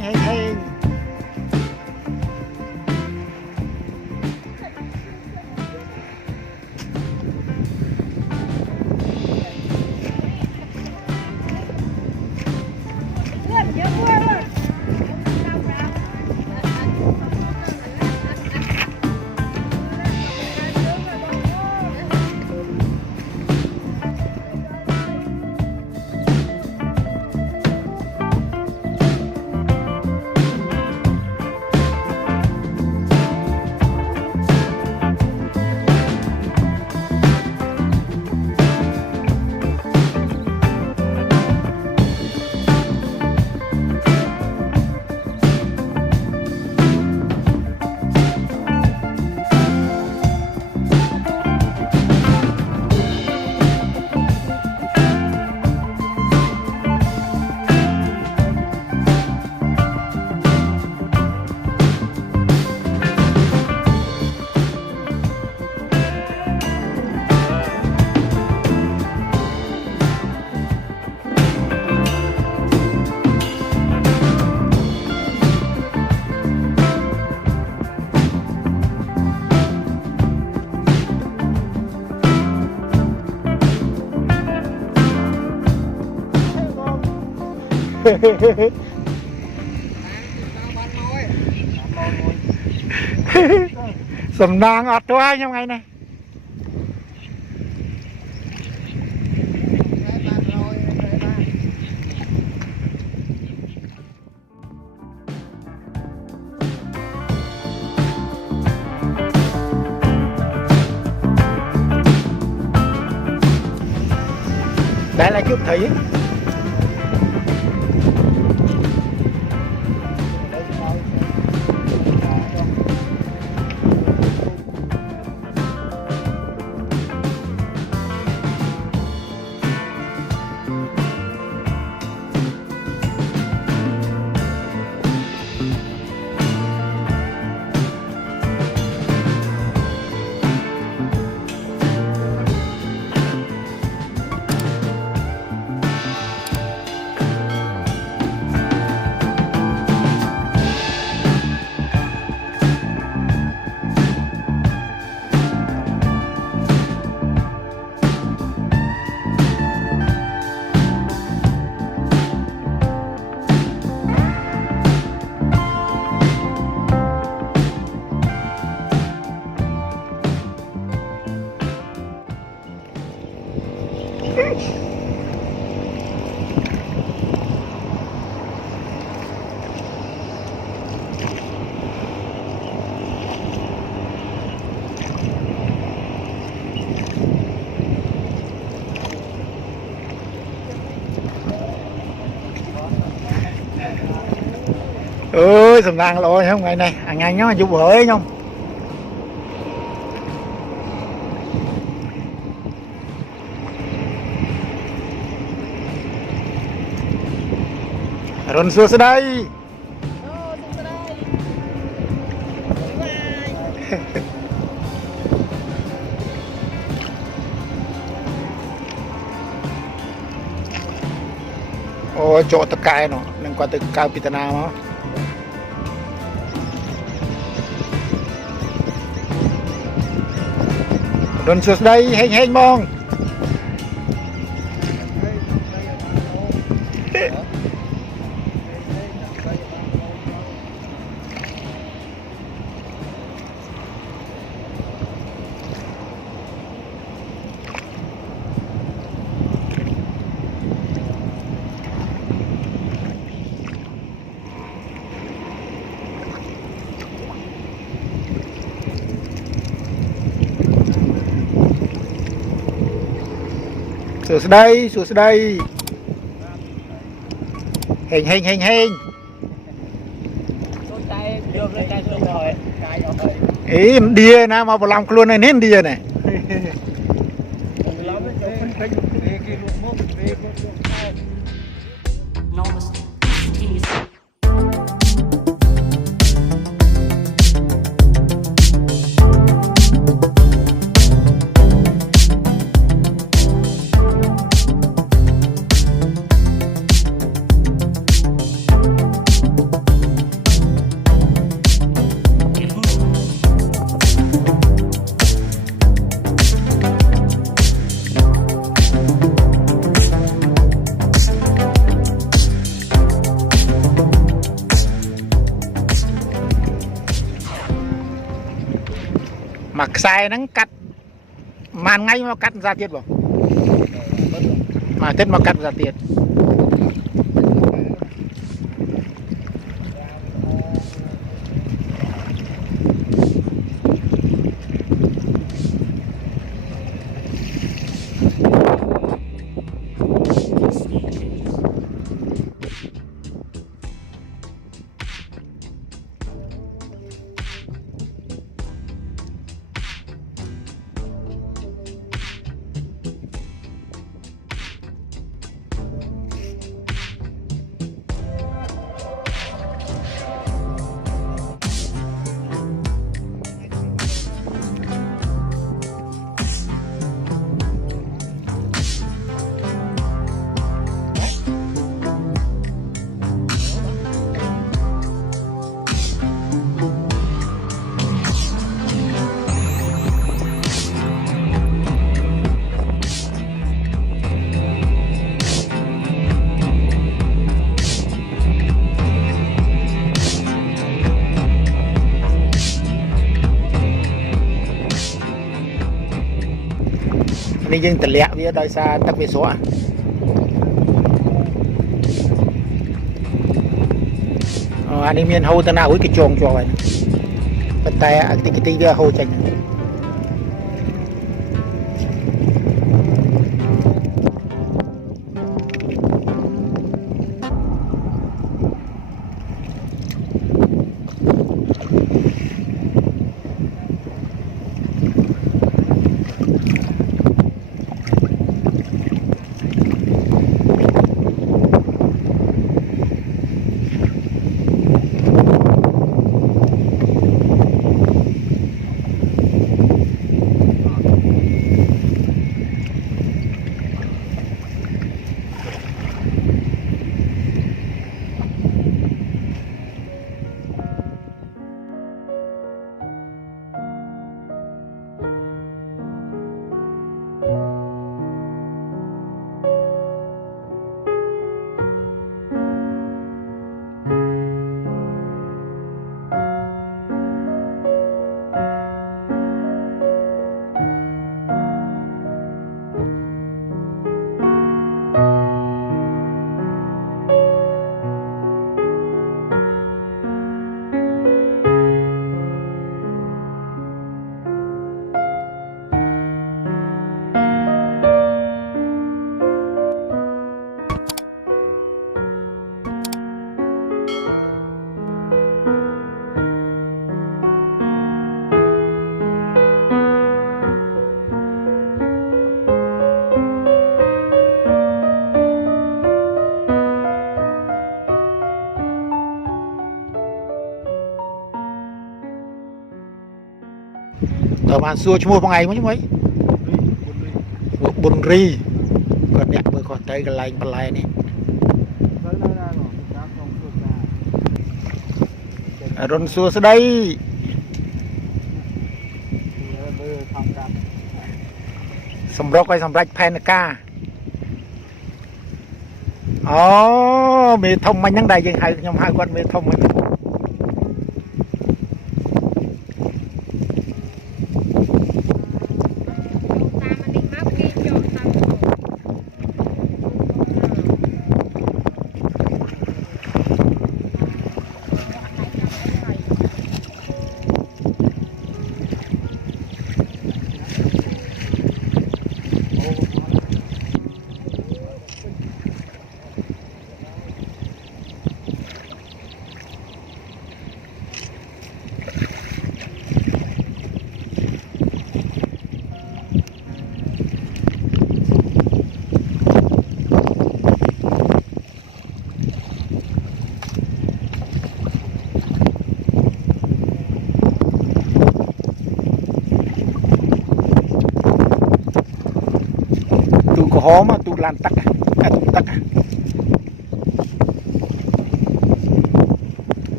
hên hên hên. Sầm nang ọt cho ai trong ngày này. Đây là chút thấy. Ơi sầm nang lôi không ngày này anh anh nó giúp hỡi không. Ron suốt đây. Ôi chỗ tất cả nó liên quan tới cao pitana mà. Ron suốt đây hên hên mong. Xuống đây hên ý đia na mà làm luôn này nên đia này. mà sai nắng cắt màn ngay mà cắt ra tiết bỏ mà tết mà cắt ra tiếtนี่ยังแต่เละวิ่งได้ซาตักไปสวะอันนี้มีนหูตนาอุ้ยกระจงจ่อไว้ปัตตาอันติกิติเดียหูจังต่อมาซัวชั่วโมงไงมั้งใช่ไหมบุญรีก็เนี่ยเบอร์ขอใจกันไล่ปลายนี่รนซัวสะได้สำรอกไปสำรักแพนกาอ๋อมีทมมันยังได้ยังไงยังให้คนมีทมมันหอมตูลานตักตุตัก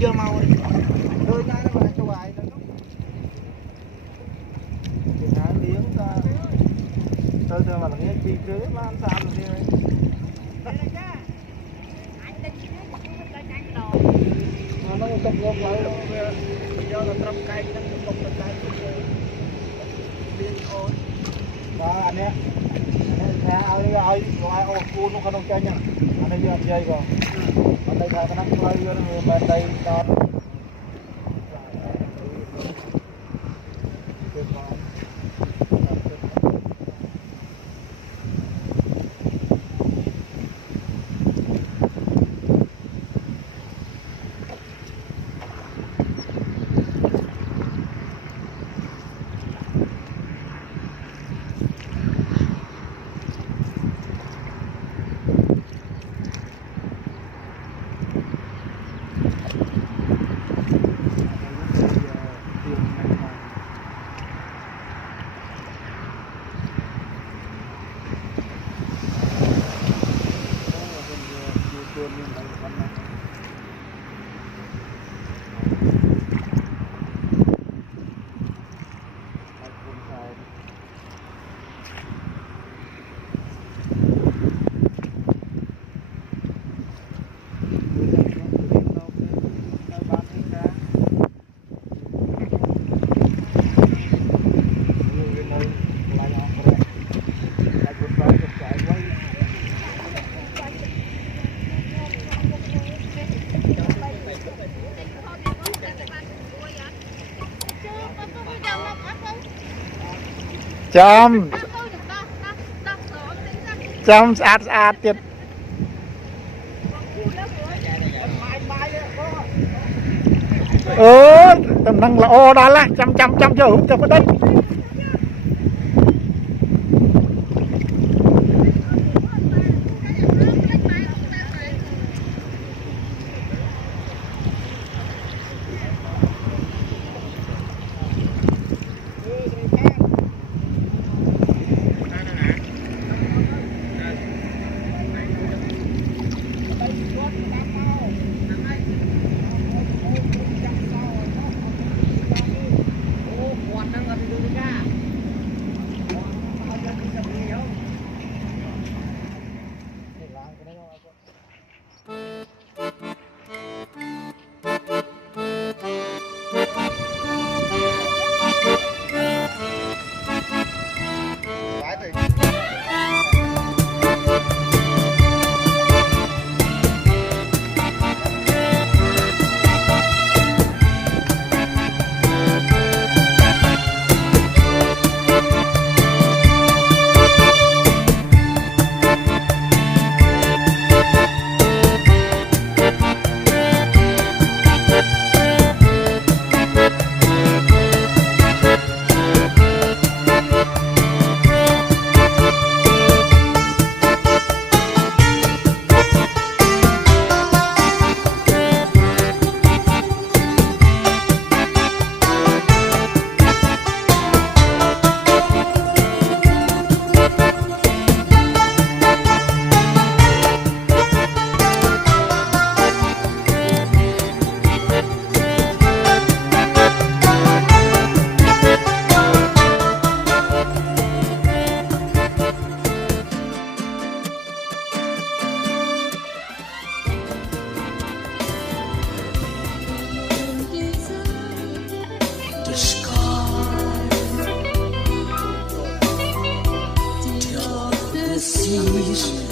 chưa mau đi đôi ngay nó vào cho bài nó thì há liếng ta tôi mà là nghe chi cứ mà ăn sao được đi nó tập ngọc lại do là tập cây nó tập cây liên ôn đó anh ấy ao đi ao ngoài ô cu nó không chơi nha anh ấy giờ chơi rồi anh đây thay cái nắp hơi bên đây đó chăm chăm sạt tiệt tầm năng là ô đó là chăm cho hút cho cái đất seas